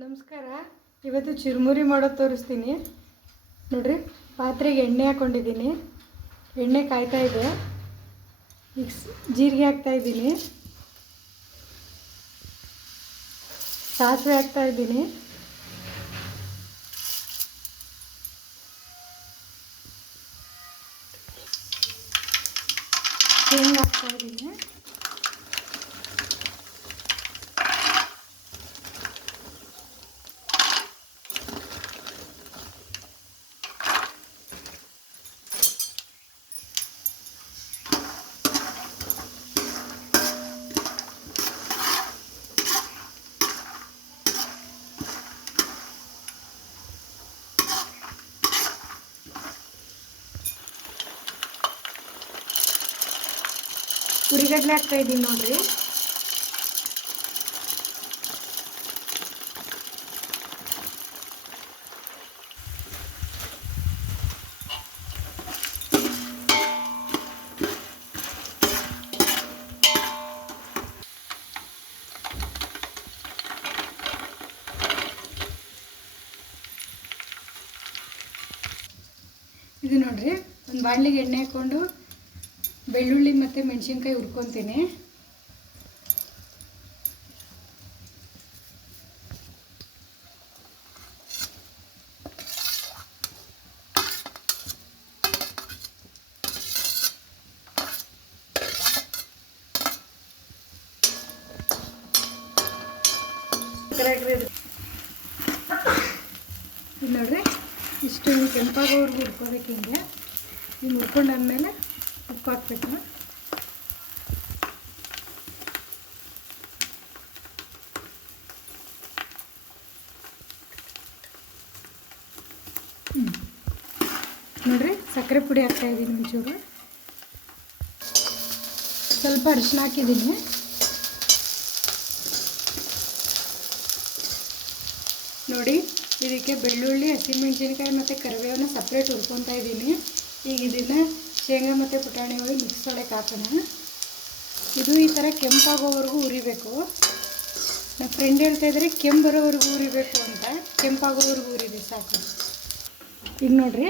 ನಮಸ್ಕಾರ. ಇವತ್ತು ಚಿರುಮುರಿ ಮಾಡೋದು ತೋರಿಸ್ತೀನಿ ನೋಡ್ರಿ. ಪಾತ್ರೆಗೆ ಎಣ್ಣೆ ಹಾಕ್ಕೊಂಡಿದ್ದೀನಿ. ಎಣ್ಣೆ ಕಾಯ್ತಾ ಇದೆ. ಈಗ ಜೀರಿಗೆ ಹಾಕ್ತಾ ಇದ್ದೀನಿ, ಸಾಸಿವೆ ಹಾಕ್ತಾ ಇದ್ದೀನಿ, ಶೇಂಗಾ ಹಾಕ್ತಾ ಇದ್ದೀನಿ, ಉರಿಗಡ್ಲೆ ಹಾಕ್ತಾ ಇದ್ದೀನಿ ನೋಡ್ರಿ. ಇದು ನೋಡ್ರಿ, ಒಂದು ಬಾಣಲಿಗೆ ಎಣ್ಣೆ ಹಾಕ್ಕೊಂಡು ಬೆಳ್ಳುಳ್ಳಿ ಮತ್ತು ಮೆಣಸಿನ್ಕಾಯಿ ಹುರ್ಕೊತೀನಿ. ಇದು ನೋಡ್ರಿ, ಇಷ್ಟು ಕೆಂಪಾಗೋವರೆಗೂ ಹುರ್ಕೋಬೇಕು. ಹಿಂಗೆ ಹಿಂಗೆ ಹುರ್ಕೊಂಡಾದ್ಮೇಲೆ ಉಪ್ಪು ಹಾಕ್ಬೇಕು. ನೋಡ್ರಿ, ಸಕ್ಕರೆ ಪುಡಿ ಹಾಕ್ತಾಯಿದ್ದೀನಿ, ಒಂಚೂರು ಸ್ವಲ್ಪ ಅರಿಶಿನ ಹಾಕಿದ್ದೀನಿ. ನೋಡಿ, ಇದಕ್ಕೆ ಬೆಳ್ಳುಳ್ಳಿ, ಹಸಿಮೆಣಸಿನ್ಕಾಯಿ ಮತ್ತು ಕರಿಬೇವನ್ನ ಸಪ್ರೇಟ್ ಹುರ್ಕೊತಾ ಇದ್ದೀನಿ. ಈಗ ಇದನ್ನು ಶೇಂಗಾ ಮತ್ತು ಪುಟಾಣಿ ಒಳಗೆ ಮಿಕ್ಸ್ ಮಾಡೋಕ್ಕೆ ಹಾಕೋಣ. ಇದು ಈ ಥರ ಕೆಂಪಾಗೋವರೆಗೂ ಉರಿಬೇಕು. ನಮ್ಮ ಫ್ರೆಂಡ್ ಹೇಳ್ತಾ ಇದ್ದಾರೆ ಕೆಂಪು ಬರೋವರೆಗೂ ಉರಿಬೇಕು ಅಂತ. ಕೆಂಪಾಗೋವರೆಗೂ ಉರಿದೆ ಸಾಕು. ಈಗ ನೋಡಿರಿ,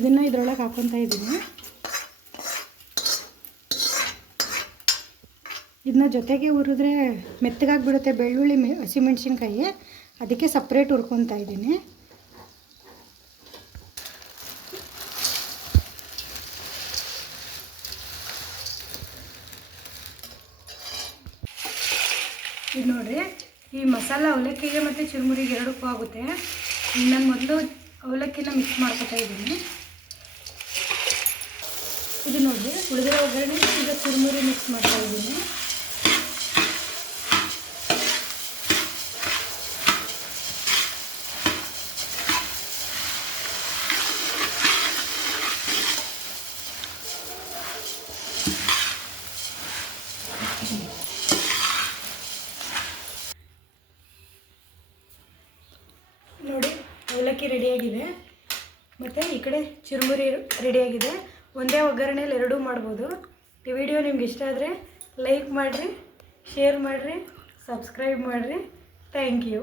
ಇದನ್ನು ಇದ್ರೊಳಗೆ ಹಾಕ್ಕೊತಾ ಇದ್ದೀನಿ. ಇದನ್ನ ಜೊತೆಗೆ ಹುರಿದ್ರೆ ಮೆತ್ತಗಾಗಿಬಿಡುತ್ತೆ ಬೆಳ್ಳುಳ್ಳಿ, ಹಸಿಮೆಣಸಿನ್ಕಾಯಿ. ಅದಕ್ಕೆ ಸಪ್ರೇಟ್ ಹುರ್ಕೊತಾ ಇದ್ದೀನಿ. ಇದು ನೋಡಿರಿ, ಈ ಮಸಾಲ ಅವಲಕ್ಕಿಗೆ ಮತ್ತು ಚುರುಮುರಿಗೆ ಎರಡಕ್ಕೂ ಆಗುತ್ತೆ. ನಾನು ಮೊದಲು ಅವಲಕ್ಕಿನ ಮಿಕ್ಸ್ ಮಾಡ್ಕೊತಾ ಇದ್ದೀನಿ. ಇದು ನೋಡಿರಿ, ಉಳಿದಿರೋ ಒಗ್ಗರಣೆ ಈಗ ಚುರುಮುರಿ ಮಿಕ್ಸ್ ಮಾಡ್ತಾ ಇದ್ದೀನಿ. ನೋಡಿ, ಅವಲಕ್ಕಿ ರೆಡಿಯಾಗಿದೆ ಮತ್ತು ಈ ಕಡೆ ಚುರುಮುರಿ ರೆಡಿಯಾಗಿದೆ. ಒಂದೇ ಒಗ್ಗರಣೆಯಲ್ಲಿ ಎರಡೂ ಮಾಡ್ಬೋದು. ಈ ವಿಡಿಯೋ ನಿಮ್ಗೆ ಇಷ್ಟ ಆದರೆ ಲೈಕ್ ಮಾಡಿರಿ, ಶೇರ್ ಮಾಡಿರಿ, ಸಬ್ಸ್ಕ್ರೈಬ್ ಮಾಡಿರಿ. Thank you.